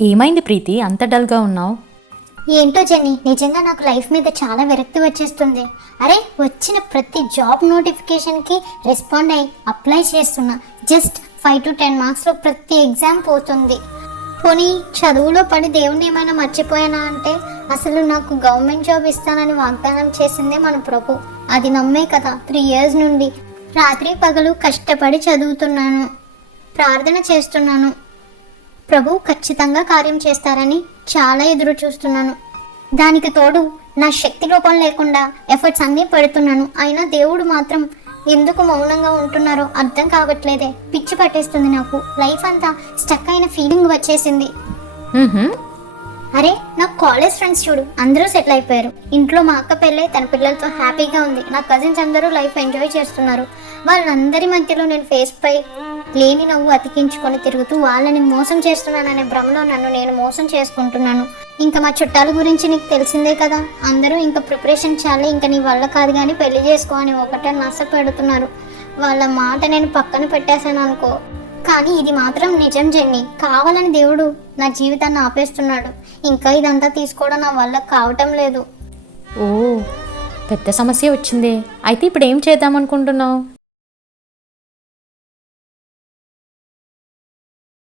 ఏమైంది ప్రీతి? అంత డల్గా ఉన్నావు. ఏంటో జెన్నీ నిజంగా నాకు లైఫ్ మీద చాలా విరక్తి వచ్చేస్తుంది. అరే వచ్చిన ప్రతి జాబ్ నోటిఫికేషన్కి రెస్పాండ్ అయ్యి అప్లై చేస్తున్నా. జస్ట్ ఫైవ్ టు టెన్ మార్క్స్లో ప్రతి ఎగ్జామ్ పోతుంది. పోనీ చదువులో పడి దేవుణ్ణి ఏమైనా మర్చిపోయానా అంటే అసలు నాకు గవర్నమెంట్ జాబ్ ఇస్తానని వాగ్దానం చేసిందే మన ప్రభు. అది నమ్మే కదా త్రీ ఇయర్స్ నుండి. రాత్రి పగలు కష్టపడి చదువుతున్నాను. ప్రార్థన చేస్తున్నాను. ప్రభు ఖచ్చితంగా కార్యం చేస్తారని చాలా ఎదురు చూస్తున్నాను. దానికి తోడు నా శక్తి లోపం లేకుండా ఎఫర్ట్స్ అన్నీ పెడుతున్నాను. అయినా దేవుడు మాత్రం ఎందుకు మౌనంగా ఉంటున్నారో అర్థం కావట్లేదే. పిచ్చి పట్టేస్తుంది నాకు. లైఫ్ అంతా స్టక్ అయిన ఫీలింగ్ వచ్చేసింది. అరే నా కాలేజ్ ఫ్రెండ్స్ చూడు. అందరూ సెటిల్ అయిపోయారు. ఇంట్లో మా అక్క పెళ్ళే తన పిల్లలతో హ్యాపీగా ఉంది. నా కజిన్స్ అందరూ లైఫ్ ఎంజాయ్ చేస్తున్నారు. వాళ్ళందరి మధ్యలో నేను ఫేస్ పై లేని నవ్వు అతికించుకొని తిరుగుతూ వాళ్ళని మోసం చేస్తున్నాననే భ్రమలో నన్ను నేను మోసం చేసుకుంటున్నాను. ఇంకా మా చుట్టాల గురించి నీకు తెలిసిందే కదా. అందరూ ఇంకా ప్రిపరేషన్ చాలే ఇంకా నీ వల్ల కాదు కానీ పెళ్ళి చేసుకో అని ఒకటే నస పెడుతున్నారు. వాళ్ళ మాట నేను పక్కన పెట్టేశాను అనుకో. కానీ ఇది మాత్రం నిజం జెన్నీ. కావాలని దేవుడు నా జీవితాన్ని ఆపేస్తున్నాడు. ఇంకా ఇదంతా తీసుకోవడం నా వల్ల కావటం లేదు. ఓ పెద్ద సమస్య వచ్చింది. అయితే ఇప్పుడు ఏం చేద్దాం అనుకుంటున్నావు